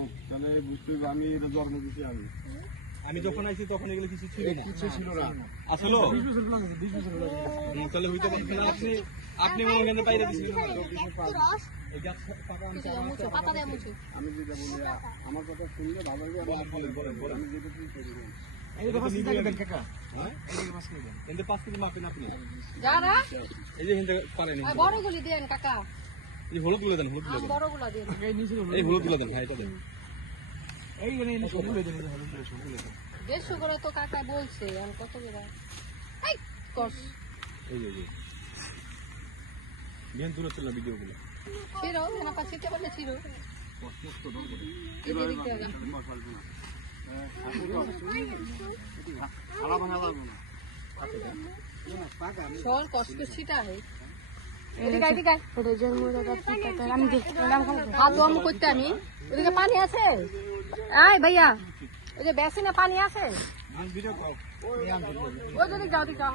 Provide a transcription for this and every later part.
লোক তাহলে বুঝতে হবে আমি এটা জন্ম দিচ্ছি আমি যখন আইছি তখন এগুলো কিছু ছিল না, কিছু ছিল না আসলে 20 বছর প্ল্যান আছে 20 বছর তাহলে হইতে পারে না আপনি মনে করেন বাইরে দিছিলেন এই গাছ পাকা আমি যেটা বলি আমার কথা শুনলে ভালো হবে আমি যেটা ঠিক করি এই যে পাঁচ কেজি দেন কাকা হ্যাঁ এই যে 5 কেজি দেন এন্ড 5 কেজি মাপেন আপনি যারা এই যে হিন্দে পারেন এই বড়গুলো দেন কাকা এই হলুদগুলো দেন হলুদগুলো দেন বড়গুলো দেন এই হলুদগুলো দেন ভাই এটা দেন এই মানে হলুদগুলো দেন হলুদগুলো দেন 150 করে তো কাকা বলছে আমি কত করে এই কস এই যে মেন দূরে চলে ভিডিওগুলো ছিড়ো না পাছিতে বলে ছিড়ো কষ্ট দর করে এই দিকে লাগা আলা বানালা সল কষ্ট ছিটা হয় এদিকে এটা জন্ম দাদা পিতা আমি দেখলাম হাত দম করতে আমি ওদিকে পানি আছে এই ভাইয়া ওই যে বেসিনে পানি আছে ভিডিও কল ওই যদি যাও দিকে যাও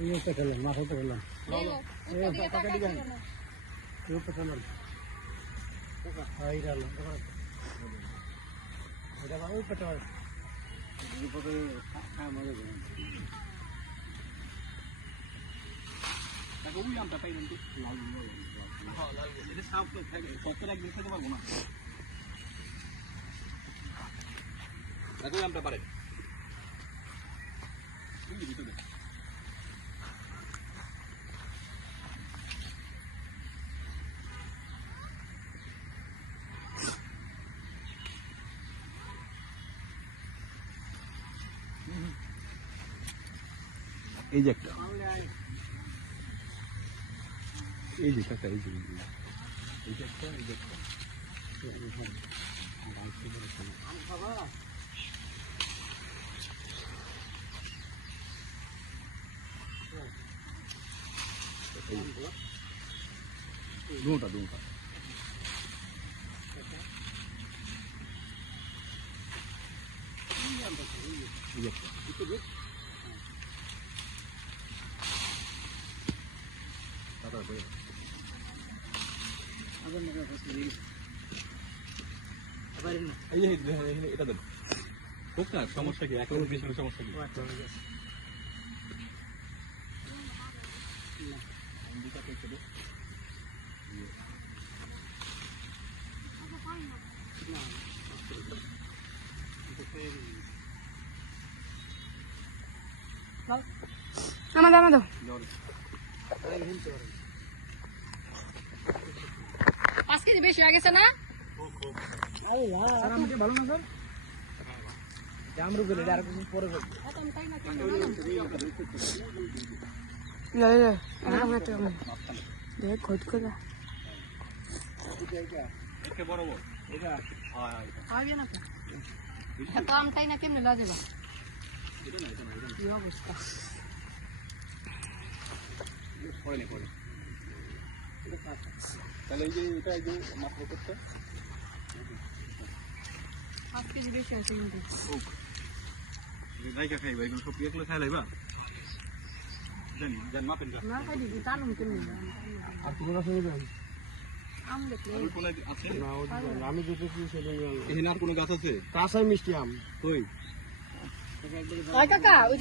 এই একটা খেলাম মাথাটা খেলাম এই টাকা দিবেন কেউ পছন্দ এটা ভালো পেটা বিপদে আমাদের টাকা ওই আমটা পাইলেন কি লাল লাল এটা সাপ তো থাকে কত লাখ দিতে পারবো না টাকা ওই আমটা পারে এই ভিতরে এই যে একটা এই যে কাকা এই যে একটা এই যে একটা দুটা এই একটা এটা দেন হোক না সমস্যা কি এখন বেশি সমস্যা কি আমাদের 5 কেজি বেশি হয়ে গেছে না ভালো না স্যার জামরু গেলে আর কিছু পরে দেখ খোঁজ করে বড় এটা আগে না এত আমটাই না কেমনে লাগে বা কি অবস্থা পরে তাহলে এই যে এটা এই যে মাত্র করতে 5 কেজি বেশি আছে কিন্তু জায়গা খাইবা এগুলো সব এগুলো খাই লাইবা জান মাপেন না খাই দিবি টানুম কেমনে আর কোনো কাছে নেবেন আম দেখলে কোন আছে না আমি যেতেছি সেদিন এখানে আর কোনো গাছ আছে কাঁচাই মিষ্টি আম কই কাকা ওই যে